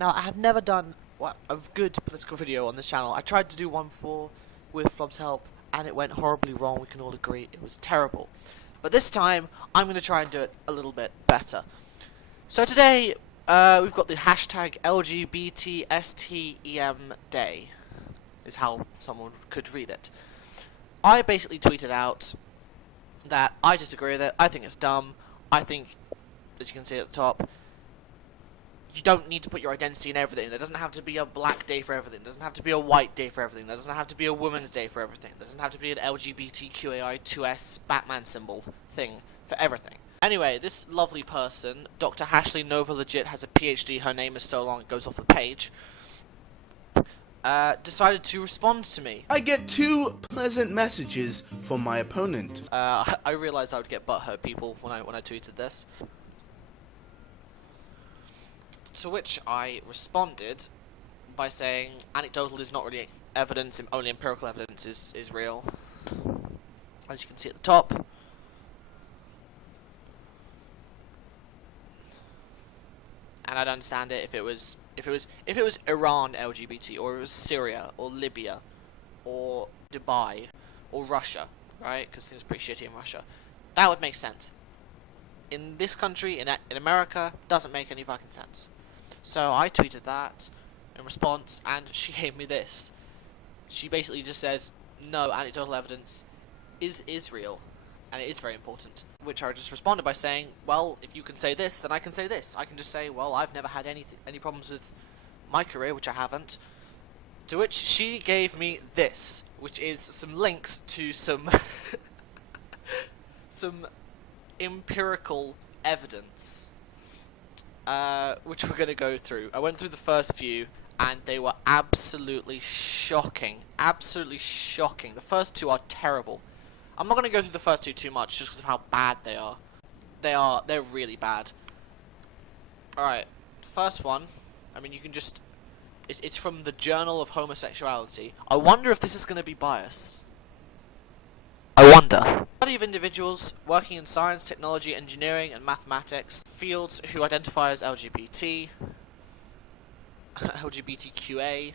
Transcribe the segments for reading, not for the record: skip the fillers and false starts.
Now, I have never done a good political video on this channel. I tried to do one before with Flob's help, and it went horribly wrong. We can all agree it was terrible. But this time, I'm going to try and do it a little bit better. So today, we've got the hashtag LGBTSTEMDay, is how someone could read it. I basically tweeted out that I disagree with it. I think it's dumb. I think, as you can see at the top, you don't need to put your identity in everything. There doesn't have to be a black day for everything. There doesn't have to be a white day for everything. There doesn't have to be a woman's day for everything. There doesn't have to be an LGBTQAI2S Batman symbol thing for everything. Anyway, this lovely person, Dr. Hashley Nova Legit, has a PhD. Her name is so long it goes off the page. Decided to respond to me. I get 2 pleasant messages from my opponent. I realized I would get butthurt people when I tweeted this. To which I responded by saying anecdotal is not really evidence, only empirical evidence is real. As you can see at the top. And I'd understand it if it was Iran LGBT, or it was Syria, or Libya, or Dubai, or Russia, right? Because things are pretty shitty in Russia. That would make sense. In this country, in America, doesn't make any fucking sense. So I tweeted that in response, and she gave me this. She basically just says, no, anecdotal evidence is real, and it is very important. Which I just responded by saying, well, if you can say this, then I can say this. I can just say, well, I've never had any problems with my career, which I haven't. To which she gave me this, which is some links to some some empirical evidence, which we're going to go through. I went through the first few, and they were absolutely shocking. Absolutely shocking. The first 2 are terrible. I'm not going to go through the first 2 too much, just because of how bad they are. They're really bad. Alright, first one, I mean, you can just... It's from the Journal of Homosexuality. I wonder if this is going to be bias. I wonder. Study of individuals working in science, technology, engineering, and mathematics, fields who identify as LGBT, LGBTQA,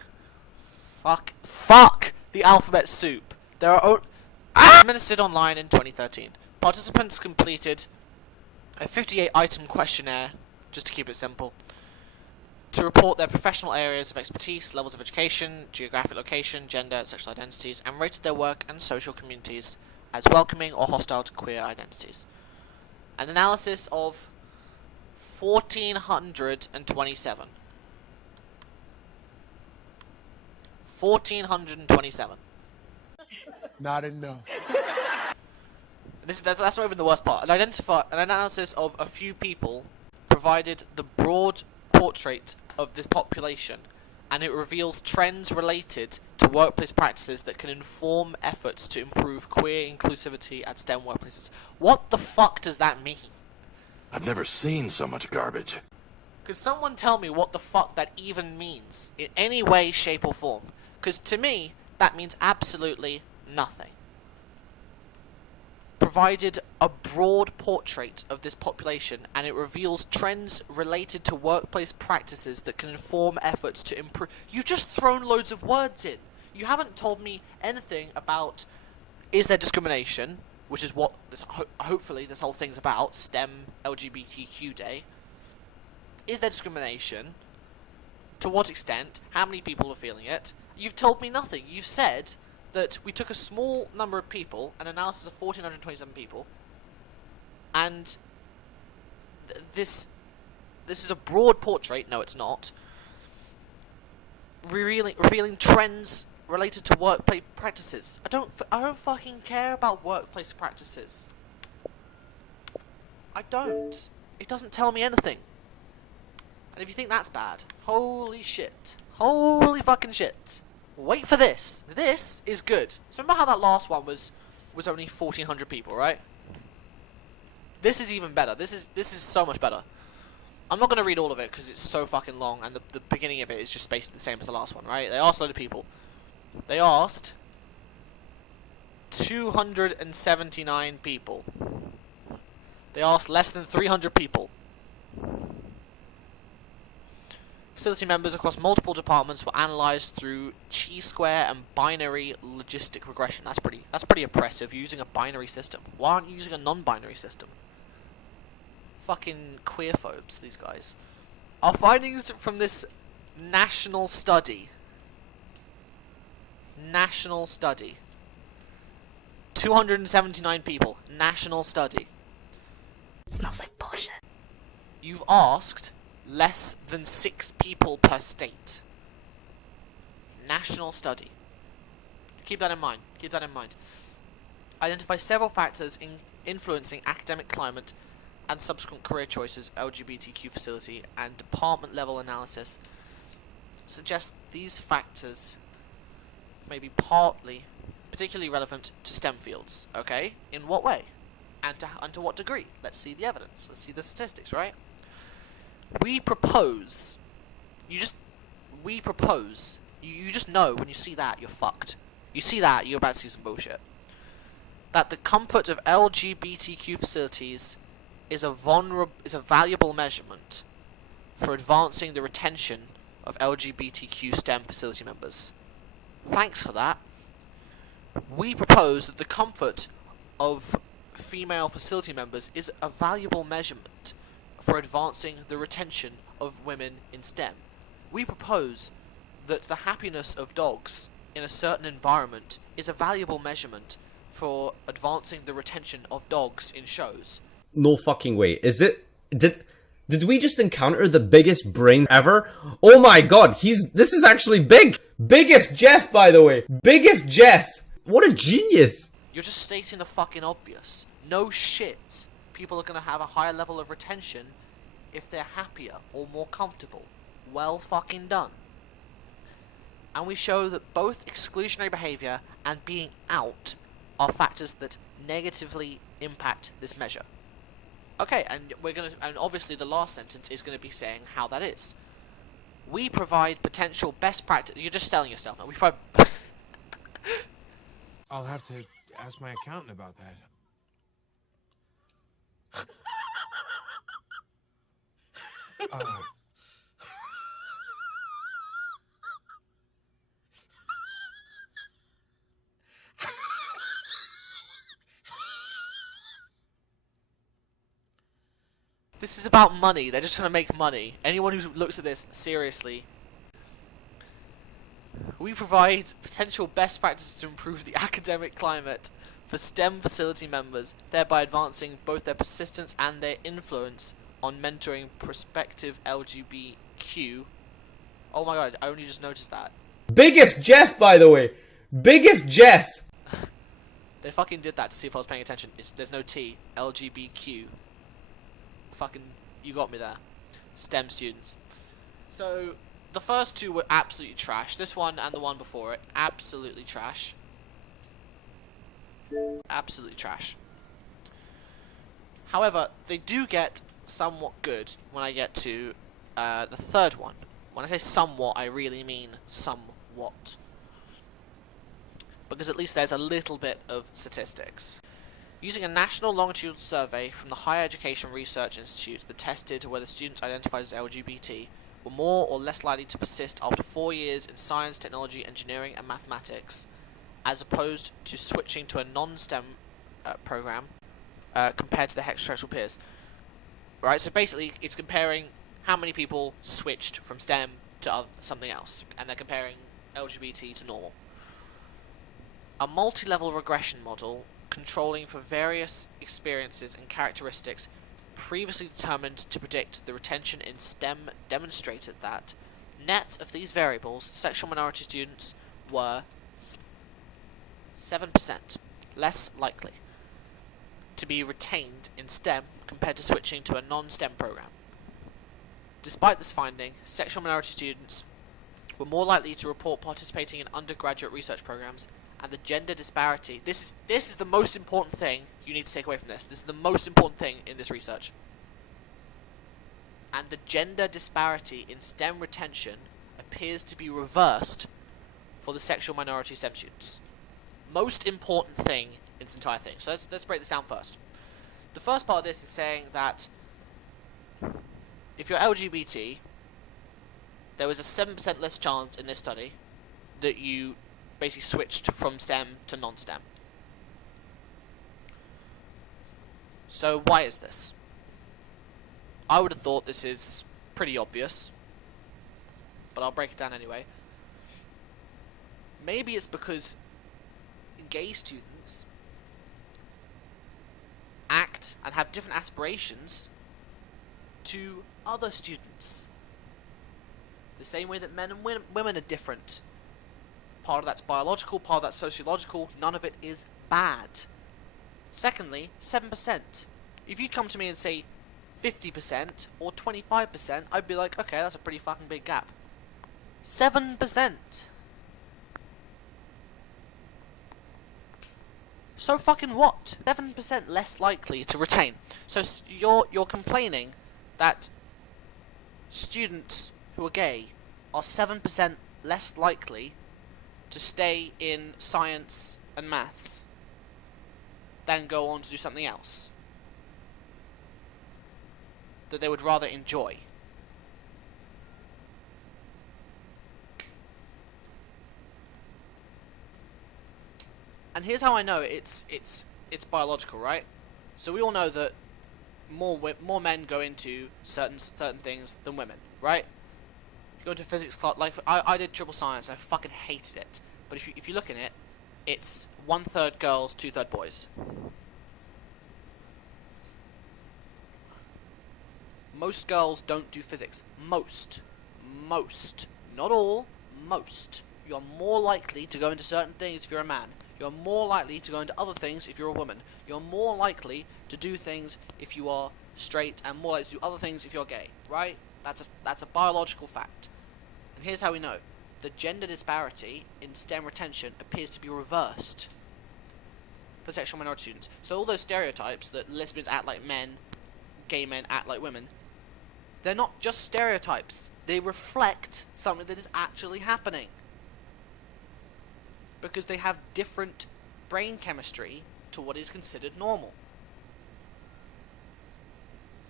fuck the alphabet soup. There are administered online in 2013. Participants completed a 58-item questionnaire, just to keep it simple, to report their professional areas of expertise, levels of education, geographic location, gender, and sexual identities, and rated their work and social communities as welcoming or hostile to queer identities. An analysis of 1,427. 1,427. Not enough. That's not even the worst part. An analysis of a few people provided the broad portrait of this population, and it reveals trends related to workplace practices that can inform efforts to improve queer inclusivity at STEM workplaces. What the fuck does that mean? I've never seen so much garbage. Could someone tell me what the fuck that even means, in any way, shape, or form? Because to me, that means absolutely nothing. Provided a broad portrait of this population, and it reveals trends related to workplace practices that can inform efforts to improve. You've just thrown loads of words in. You haven't told me anything about, is there discrimination, which is what hopefully this whole thing's about, STEM LGBTQ Day. Is there discrimination? To what extent? How many people are feeling it? You've told me nothing. You've said that we took a small number of people, an analysis of 1,427 people, and this is a broad portrait. No, it's not. Revealing trends related to workplace practices. I don't fucking care about workplace practices. I don't. It doesn't tell me anything. And if you think that's bad, holy shit. Holy fucking shit. Wait for this. This is good. So remember how that last one was only 1,400 people, right? This is even better. This is so much better. I'm not going to read all of it because it's so fucking long, and the beginning of it is just basically the same as the last one, right? They asked a load of people. They asked 279 people. They asked less than 300 people. Facility members across multiple departments were analysed through chi-square and binary logistic regression. That's pretty oppressive, using a binary system. Why aren't you using a non-binary system? Fucking queerphobes, these guys. Our findings from this national study. 279 people. National study. Smells like bullshit. You've asked less than 6 people per state. National study. Keep that in mind. Identify several factors influencing academic climate and subsequent career choices. LGBTQ facility and department level analysis suggests these factors may be particularly relevant to STEM fields. Okay? In what way? And to what degree? Let's see the evidence. Let's see the statistics, right? We propose. You just know when you see that, you're fucked. You see that, you're about to see some bullshit. That the comfort of LGBTQ facilities is a valuable measurement for advancing the retention of LGBTQ STEM facility members. Thanks for that. We propose that the comfort of female facility members is a valuable measurement for advancing the retention of women in STEM. We propose that the happiness of dogs in a certain environment is a valuable measurement for advancing the retention of dogs in shows. No fucking way. Is it? Did we just encounter the biggest brains ever? Oh my god, this is actually big! Big if Jeff, by the way! Big if Jeff! What a genius! You're just stating the fucking obvious. No shit. People are gonna have a higher level of retention if they're happier or more comfortable. Well fucking done. And we show that both exclusionary behavior and being out are factors that negatively impact this measure. Okay, and obviously the last sentence is going to be saying how that is. We provide potential best practice. You're just selling yourself now. We provide. I'll have to ask my accountant about that. This is about money. They're just trying to make money. Anyone who looks at this seriously. We provide potential best practices to improve the academic climate for STEM facility members, thereby advancing both their persistence and their influence on mentoring prospective LGBTQ. Oh my god, I only just noticed that. Big if Jeff, by the way! Big if Jeff! They fucking did that to see if I was paying attention. There's no T. LGBTQ. Fucking, you got me there. STEM students. So, the first two were absolutely trash. This one and the one before it, absolutely trash. Absolutely trash. However, they do get somewhat good when I get to the third one. When I say somewhat, I really mean somewhat. Because at least there's a little bit of statistics. Using a national longitudinal survey from the Higher Education Research Institute that tested whether students identified as LGBT were more or less likely to persist after 4 years in science, technology, engineering, and mathematics, as opposed to switching to a non-STEM program compared to their heterosexual peers. Right, so basically it's comparing how many people switched from STEM to something else, and they're comparing LGBT to normal. A multi-level regression model controlling for various experiences and characteristics previously determined to predict the retention in STEM demonstrated that net of these variables, sexual minority students were 7% less likely to be retained in STEM compared to switching to a non-STEM program. Despite this finding, sexual minority students were more likely to report participating in undergraduate research programs, and the gender disparity. This is the most important thing you need to take away from this. This is the most important thing in this research. And the gender disparity in STEM retention appears to be reversed for the sexual minority STEM students. Most important thing in this entire thing. So let's break this down first. The first part of this is saying that if you're LGBT, there was a 7% less chance in this study that you basically switched from STEM to non-STEM. So why is this? I would have thought this is pretty obvious, but I'll break it down anyway. Maybe it's because gay students act and have different aspirations to other students. The same way that men and women are different. Part of that's biological, part of that's sociological. None of it is bad. Secondly, 7%. If you come to me and say 50% or 25%, I'd be like, okay, that's a pretty fucking big gap. 7%. So fucking what? 7% less likely to retain. So you're complaining that students who are gay are 7% less likely to stay in science and maths than go on to do something else that they would rather enjoy. And here's how I know it's biological, right? So we all know that more men go into certain things than women, right? You go into physics class, like I did triple science and I fucking hated it. But if you look in it, it's 1/3 girls, 2/3 boys. Most girls don't do physics. Most, not all, most. You're more likely to go into certain things if you're a man. You're more likely to go into other things if you're a woman. You're more likely to do things if you are straight, and more likely to do other things if you're gay, right? That's a biological fact. And here's how we know. The gender disparity in STEM retention appears to be reversed for sexual minority students. So all those stereotypes that lesbians act like men, gay men act like women, they're not just stereotypes. They reflect something that is actually happening. Because they have different brain chemistry to what is considered normal.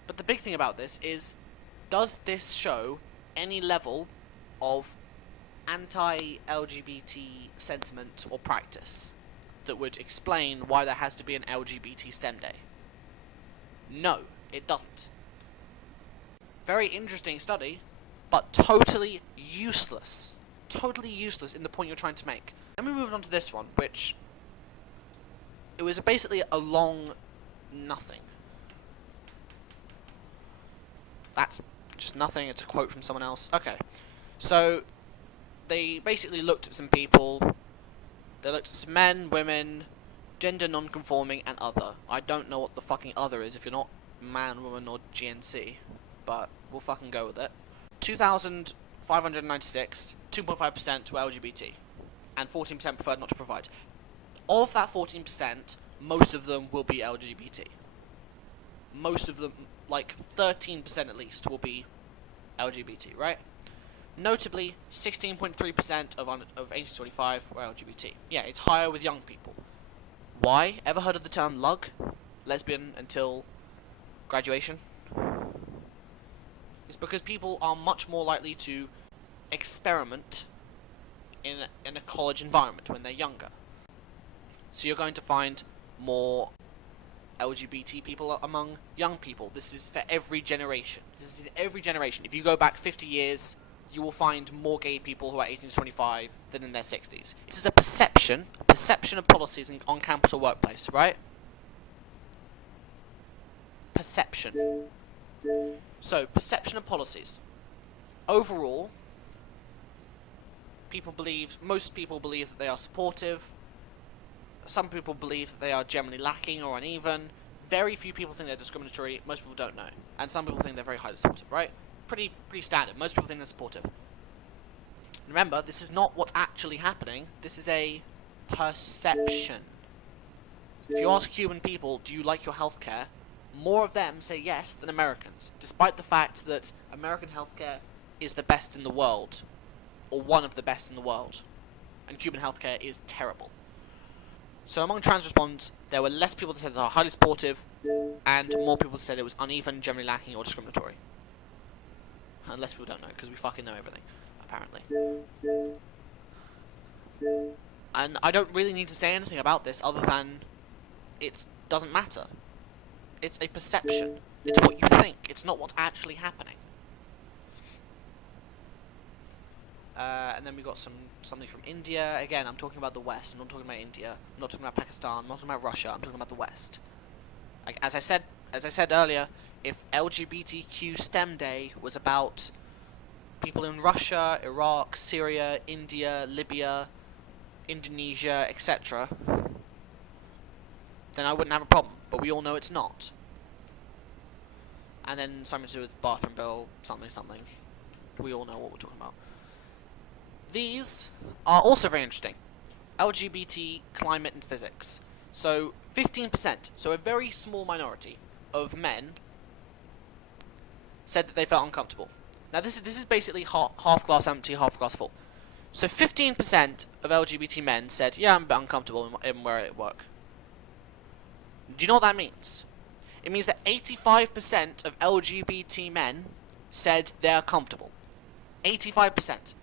But the big thing about this is, does this show any level of anti-LGBT sentiment or practice that would explain why there has to be an LGBT STEM day? No, it doesn't. Very interesting study, but totally useless. Totally useless in the point you're trying to make. Then we move on to this one, which it was basically a long nothing. That's just nothing. It's a quote from someone else. Okay, so they basically looked at some people. They looked at some men, women, gender non-conforming, and other. I don't know what the fucking other is if you're not man, woman, or GNC, but we'll fucking go with it. 2,596, 2.5% to LGBT, and 14% preferred not to provide. Of that 14%, most of them will be LGBT. Most of them, like 13% at least, will be LGBT, right? Notably, 16.3% of 18 to 25 were LGBT. Yeah, it's higher with young people. Why? Ever heard of the term lug? Lesbian until graduation? It's because people are much more likely to experiment in a college environment when they're younger. So you're going to find more LGBT people among young people. This is for every generation. This is in every generation. If you go back 50 years, you will find more gay people who are 18 to 25 than in their 60s. This is a perception of policies on campus or workplace, right? Perception. So, perception of policies. Overall, most people believe that they are supportive. Some people believe that they are generally lacking or uneven. Very few people think they're discriminatory. Most people don't know. And some people think they're very highly supportive, right? Pretty standard. Most people think they're supportive. Remember, this is not what's actually happening. This is a perception. If you ask Cuban people, do you like your healthcare? More of them say yes than Americans, despite the fact that American healthcare is the best in the world, or one of the best in the world, and Cuban healthcare is terrible. So among trans respondents, there were less people that said they were highly supportive, and more people that said it was uneven, generally lacking, or discriminatory. Unless people don't know, because we fucking know everything, apparently. And I don't really need to say anything about this other than it doesn't matter. It's a perception. It's what you think. It's not what's actually happening. And then we got something from India. Again, I'm talking about the West. I'm not talking about India. I'm not talking about Pakistan. I'm not talking about Russia. I'm talking about the West. As I said earlier, if LGBTQ STEM Day was about people in Russia, Iraq, Syria, India, Libya, Indonesia, etc., then I wouldn't have a problem. But we all know it's not. And then something to do with bathroom bill, something. We all know what we're talking about. These are also very interesting. LGBT, climate, and physics. So 15%, so a very small minority of men said that they felt uncomfortable. Now this is basically half glass empty, half glass full. So 15% of LGBT men said, yeah, I'm a bit uncomfortable in where I work. Do you know what that means? It means that 85% of LGBT men said they're comfortable. 85%.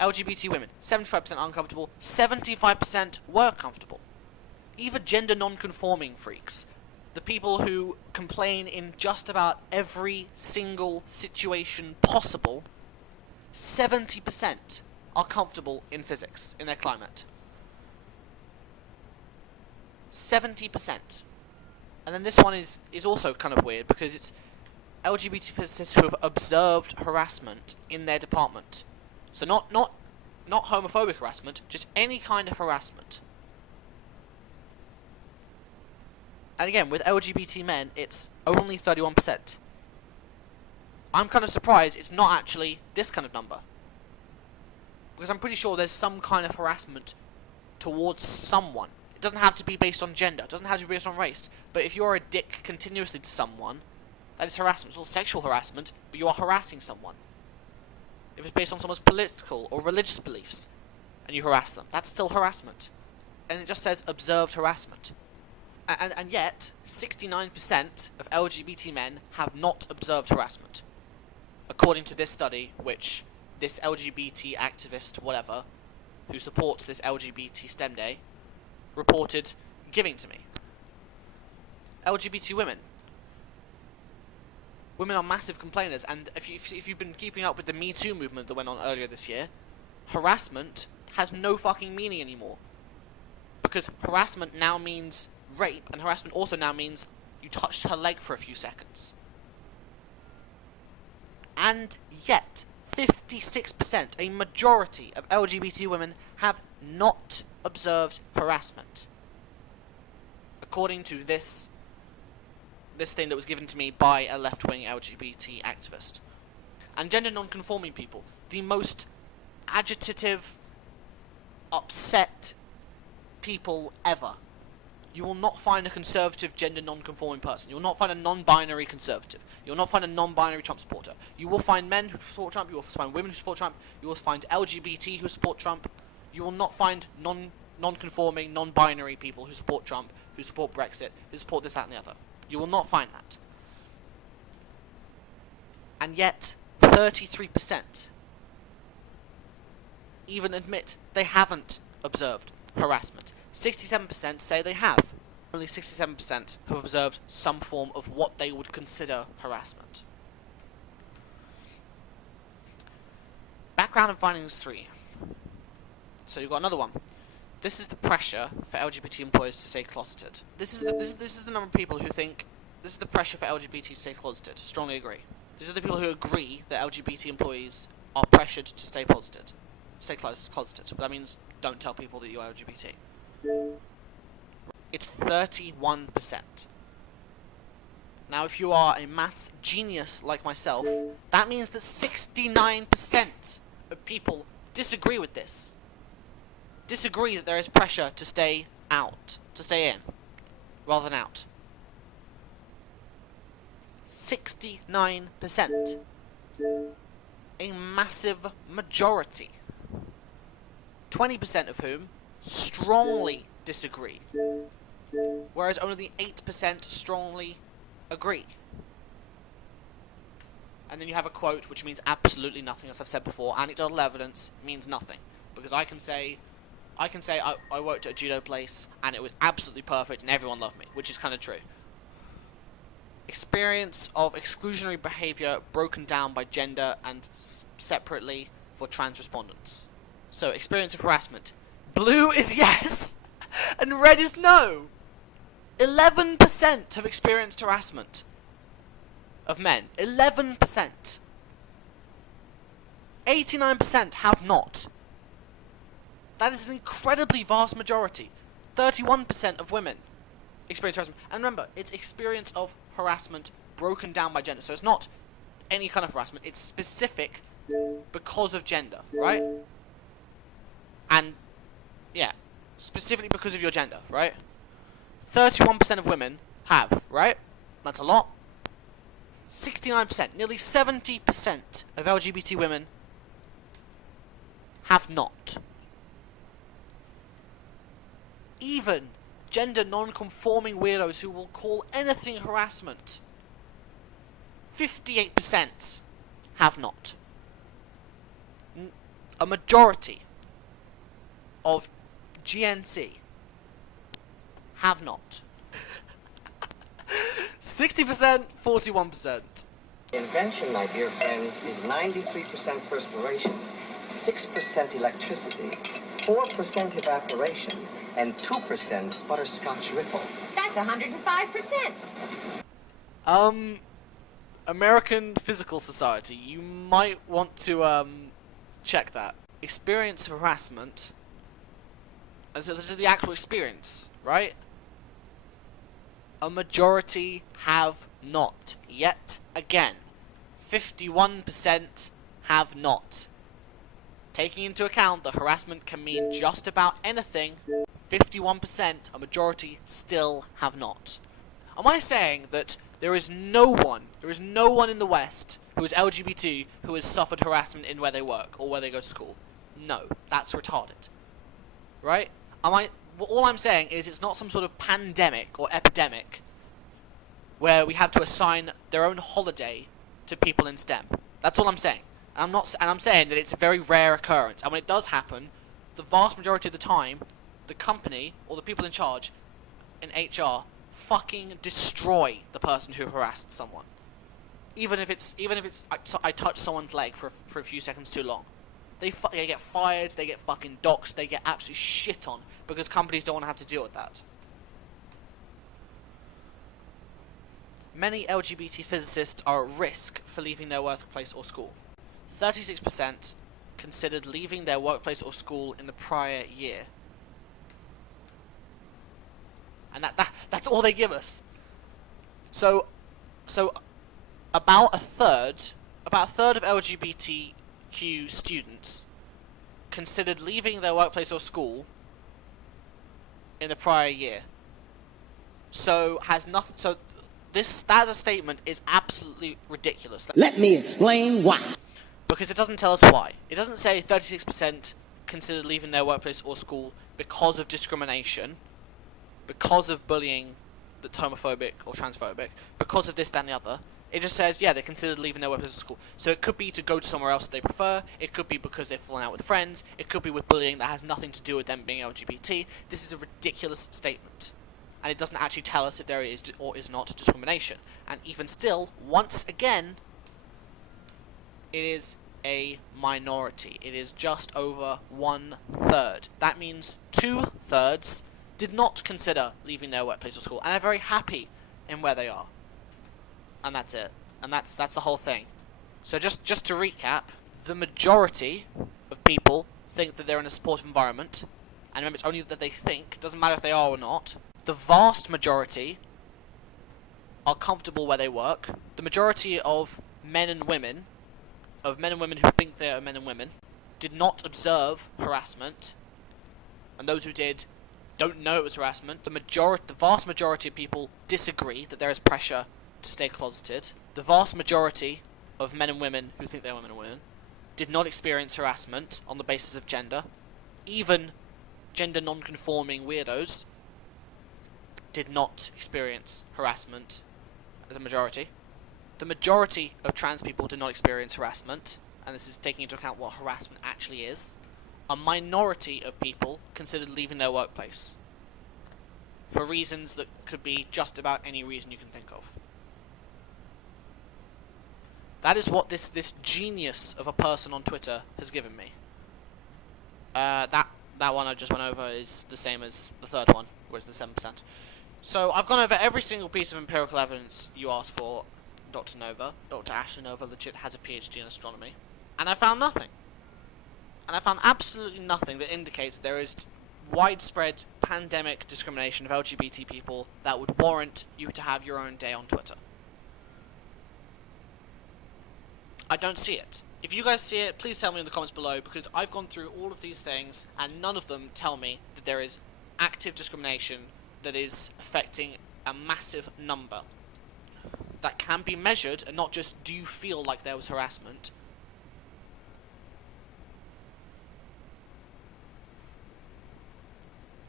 LGBT women, 75% uncomfortable, 75% were comfortable. Even gender non-conforming freaks, the people who complain in just about every single situation possible, 70% are comfortable in physics, in their climate. 70%. And then this one is also kind of weird because it's LGBT physicists who have observed harassment in their department. So not homophobic harassment, just any kind of harassment. And again, with LGBT men, it's only 31%. I'm kind of surprised it's not actually this kind of number. Because I'm pretty sure there's some kind of harassment towards someone. It doesn't have to be based on gender, it doesn't have to be based on race. But if you're a dick continuously to someone, that is harassment. It's not sexual harassment, but you are harassing someone. If it's based on someone's political or religious beliefs, and you harass them, that's still harassment. And it just says observed harassment. And yet, 69% of LGBT men have not observed harassment. According to this study, which this LGBT activist, whatever, who supports this LGBT STEM Day, reported giving to me. LGBT women. Women are massive complainers, and if you've been keeping up with the Me Too movement that went on earlier this year, harassment has no fucking meaning anymore. Because harassment now means rape, and harassment also now means you touched her leg for a few seconds. And yet, 56%, a majority of LGBT women, have not observed harassment. According to this thing that was given to me by a left-wing LGBT activist. And gender non-conforming people, the most agitative, upset people ever. You will not find a conservative gender non-conforming person. You will not find a non-binary conservative. You will not find a non-binary Trump supporter. You will find men who support Trump. You will find women who support Trump. You will find LGBT who support Trump. You will not find non-conforming, non-binary people who support Trump, who support Brexit, who support this, that, and the other. You will not find that. And yet, 33% even admit they haven't observed harassment. 67% say they have. Only 67% have observed some form of what they would consider harassment. Background and findings 3. So you've got another one. This is the pressure for LGBT employers to stay closeted. This is the number of people who think this is the pressure for LGBT to stay closeted. Strongly agree. These are the people who agree that LGBT employees are pressured to stay closeted. Stay closeted. But that means don't tell people that you're LGBT. It's 31%. Now, if you are a maths genius like myself, that means that 69% of people disagree with this. Disagree that there is pressure to stay out, to stay in, rather than out. 69%. A massive majority. 20% of whom strongly disagree, whereas only 8% strongly agree. and then you have a quote which means absolutely nothing, as I've said before. Anecdotal evidence means nothing, because I can say I worked at a judo place and it was absolutely perfect and everyone loved me, which is kind of true. Experience of exclusionary behavior broken down by gender and separately for trans respondents. So, experience of harassment. Blue is yes, and red is no. 11% have experienced harassment of men. 11%. 89% have not. That is an incredibly vast majority. 31% of women experience harassment. And remember, it's experience of harassment broken down by gender. So it's not any kind of harassment. It's specific because of gender, right? And, yeah, specifically because of your gender, right? 31% of women have, right? That's a lot. 69%, nearly 70% of LGBT women have not. Even gender non-conforming weirdos who will call anything harassment, 58% have not. A majority of GNC have not. 60%, 41%. Invention, my dear friends, is 93% perspiration, 6% electricity, 4% evaporation, and 2% butterscotch ripple. That's 105%. American Physical Society, you might want to, check that. Experience of harassment. So this is the actual experience, right? A majority have not. Yet again, 51% have not. Taking into account that harassment can mean just about anything, 51%, a majority, still have not. Am I saying that there is no one in the West who is LGBT who has suffered harassment in where they work or where they go to school? No, that's retarded. Right? All I'm saying is it's not some sort of pandemic or epidemic where we have to assign their own holiday to people in STEM. That's all I'm saying. And I'm saying that it's a very rare occurrence. And when it does happen, the vast majority of the time, the company or the people in charge in HR fucking destroy the person who harassed someone. Even if it's I touch someone's leg for a few seconds too long. They get fired, they get fucking doxxed, they get absolutely shit on because companies don't want to have to deal with that. Many LGBT physicists are at risk for leaving their workplace or school. 36% considered leaving their workplace or school in the prior year. And that's all they give us. So about a third of LGBTQ students considered leaving their workplace or school in the prior year. So has nothing. So that as a statement is absolutely ridiculous. Let me explain why. Because it doesn't tell us why. It doesn't say 36% considered leaving their workplace or school because of discrimination, because of bullying that's homophobic or transphobic, because of this, that, and the other. It just says, yeah, they considered leaving their workplace or school. So it could be to go to somewhere else that they prefer. It could be because they've fallen out with friends. It could be with bullying that has nothing to do with them being LGBT. This is a ridiculous statement. And it doesn't actually tell us if there is or is not discrimination. And even still, once again, it is a minority. It is just over 1/3. That means 2/3 did not consider leaving their workplace or school and are very happy in where they are. And that's it. And that's the whole thing. So just to recap, the majority of people think that they're in a supportive environment. And remember, it's only that they think. It doesn't matter if they are or not. The vast majority are comfortable where they work. The majority of men and women who think they are men and women did not observe harassment, and those who did don't know it was harassment. The vast majority of people disagree that there is pressure to stay closeted. The vast majority of men and women who think they're women and women did not experience harassment on the basis of gender. Even gender non-conforming weirdos did not experience harassment as a majority. the majority of trans people do not experience harassment, and this is taking into account what harassment actually is. A minority of people considered leaving their workplace for reasons that could be just about any reason you can think of. That is what this genius of a person on Twitter has given me. That one I just went over is the same as the third one, which is the 7%. So I've gone over every single piece of empirical evidence you asked for, Dr. Nova. Dr. Ashley Nova legit has a PhD in astronomy. And I found nothing. And I found absolutely nothing that indicates there is widespread pandemic discrimination of LGBT people that would warrant you to have your own day on Twitter. I don't see it. If you guys see it, please tell me in the comments below, because I've gone through all of these things and none of them tell me that there is active discrimination that is affecting a massive number that can be measured, and not just do you feel like there was harassment.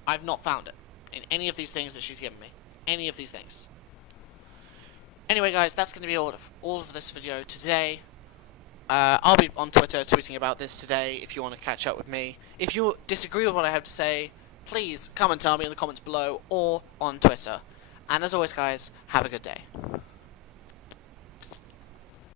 I've not found it in any of these things that she's given me. Any of these things. Anyway guys, that's going to be all of this video today. I'll be on Twitter tweeting about this today if you want to catch up with me. If you disagree with what I have to say, please come and tell me in the comments below or on Twitter. And as always guys, have a good day.